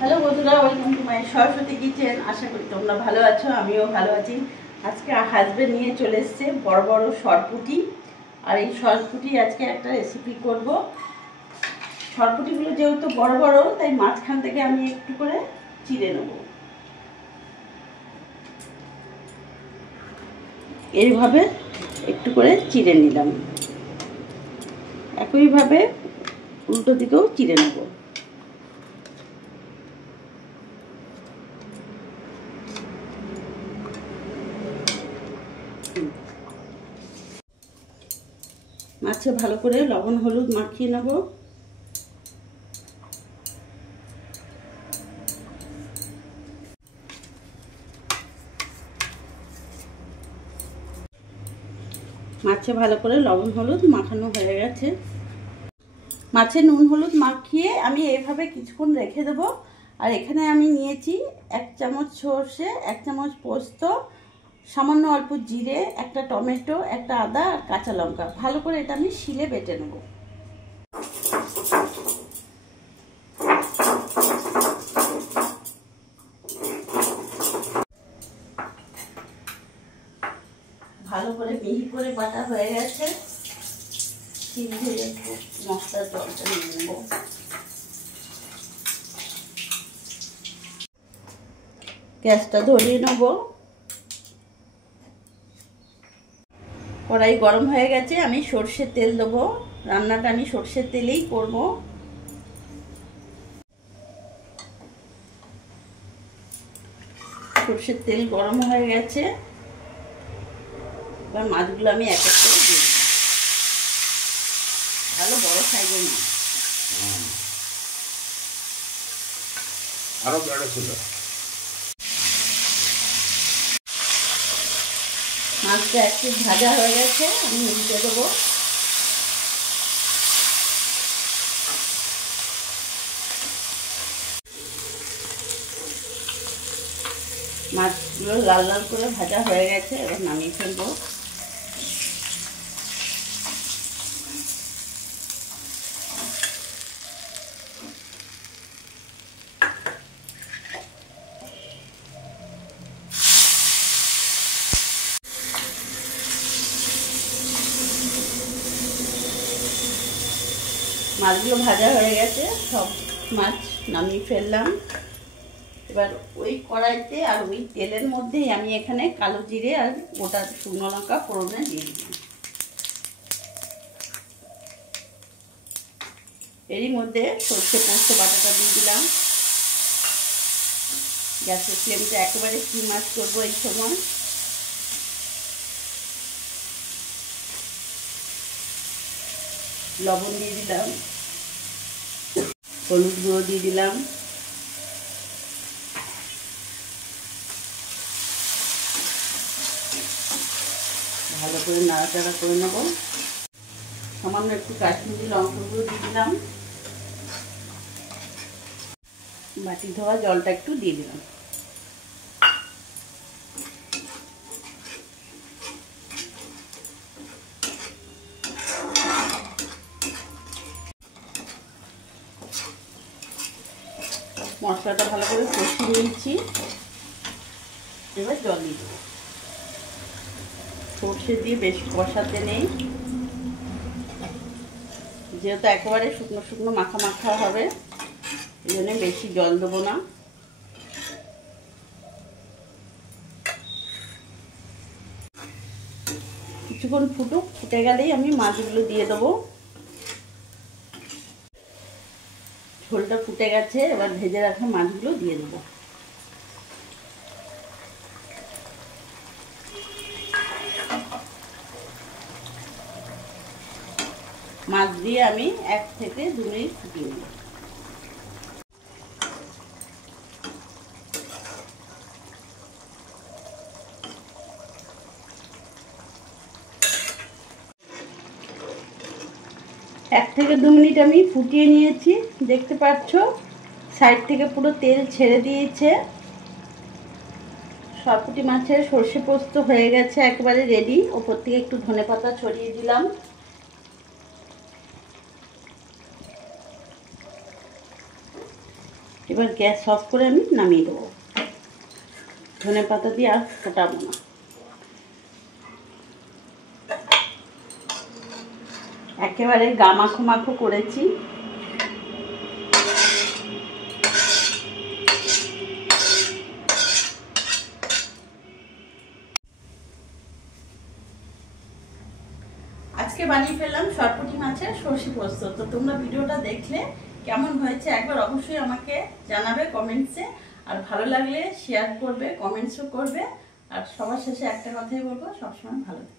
Hello বন্ধুরা, welcome to my Saraswati kitchen. আশা করি তোমরা ভালো আছো, আমিও ভালো আছি। আজকে হাজবেন্ড নিয়ে চলে এসছে বড় বড় সরপুটি, আর এই সরপুটি আজকে একটা রেসিপি করব। সরপুটিগুলো যেহেতু বড় বড়, তাই মাঝখান থেকে আমি একটু করে চিড়ে নেব। এইভাবে একটু করে চিড়ে নিলাম, একইভাবে উল্টো দিকেও চিড়ে নেব। মাছে ভালো করে লবণ হলুদ মাখিয়ে নেব। মাছে ভালো করে লবণ হলুদ মাখানো হয়ে গেছে। মাছে নুন হলুদ মাখিয়ে আমি এইভাবে কিছুক্ষণ রেখে দেব। আর এখানে আমি নিয়েছি 1 চামচ সর্ষে, 1 চামচ পোস্ত, সামান্য অল্প জিরে, একটা টমেটো, একটা আদা আর কাঁচা লঙ্কা। ভালো করে এটা আমি শিলে বেটে নেব। ভালো করে মিহি করে বাটা হয়ে গেছে। শিলে একটু মশলার জলটা নিয়ে নেব। গ্যাসটা ধরিয়ে নেব। কড়াই গরম হয়ে গেছে, আমি সর্ষের তেল দেবো। রান্নাটা আমি সর্ষের তেলেই করব। সর্ষের তেল গরম হয়ে গেছে, এবার মাছগুলো আমি এক এক করে দিয়ে দেবো। ভালো বড় সাইজের মাছ। আরো বড় ছিল। মাছটা একটু ভাজা হয়ে গেছে, আমি উল্টে দেবো। মাছগুলো লাল লাল করে ভাজা হয়ে গেছে, এবার নামিয়ে ফেলবো। মাছগুলো ভাজা হয়ে গেছে, সব মাছ নামিয়ে ফেললাম। এবার ওই কড়াইতে আর ওই তেলের মধ্যেই আমি এখানে কালো জিরে আর গোটা শুকনো লঙ্কা ফোড়নে দিয়ে দিলাম। এরই মধ্যে সর্ষে পোস্ত বাটাটা দিয়ে দিলাম। গ্যাসের ফ্লেমটা একেবারে সিম আঁচ করবো এই সময়। লবণ দিয়ে দিলাম, হলুদ গুঁড়ো দিয়ে দিলাম, ভালো করে নাড়াচাড়া করে নেব। সামান্য একটু কাশ্মীরি লঙ্কা গুঁড়ো দিয়ে দিলাম, বাটি ধোয়া জলটা একটু দিয়ে দিলাম। মশলাটা ভালো করে কষিয়ে নিয়েছি, এবার জল দিয়ে দেবো। সর্ষে দিয়ে বেশি কষাতে নেই, যেহেতু একেবারে শুকনো শুকনো মাখা মাখা হবে, এই জন্য বেশি জল দেবো না। কিছুক্ষণ ফুটুক, ফুটে গেলেই আমি মাছগুলো দিয়ে দেবো। ঝোলটা ফুটে গেছে, এবার ভেজে রাখা মাছগুলো দিয়ে দেবো। মাছ দিয়ে আমি 1 থেকে 2 মিনিট ফুটিয়ে নেব। এক থেকে 2 মিনিট আমি ফুটিয়ে নিয়েছি। দেখতে পাচ্ছ সাইড থেকে পুরো তেল ছেড়ে দিয়েছে। সরপুটি মাছের সর্ষে পোস্ত হয়ে গেছে, একেবারে রেডি। ওপর থেকে একটু ধনেপাতা ছড়িয়ে দিলাম। এবার গ্যাস অফ করে আমি নামিয়ে দেবো। ধনেপাতা দিয়ে আর ফোটাবো না। একেবারে গামাখো মাখো করেছি। আজকে বানিয়ে ফেললাম সরপুঁটি মাছের সর্ষে পোস্ত। তো তোমরা ভিডিওটা দেখলে কেমন হয়েছে একবার অবশ্যই আমাকে জানাবে কমেন্টসে। আর ভালো লাগলে শেয়ার করবে, কমেন্টসও করবে। আর সবার শেষে একটা কথাই বলবো, সবসময় ভালো থাকবে।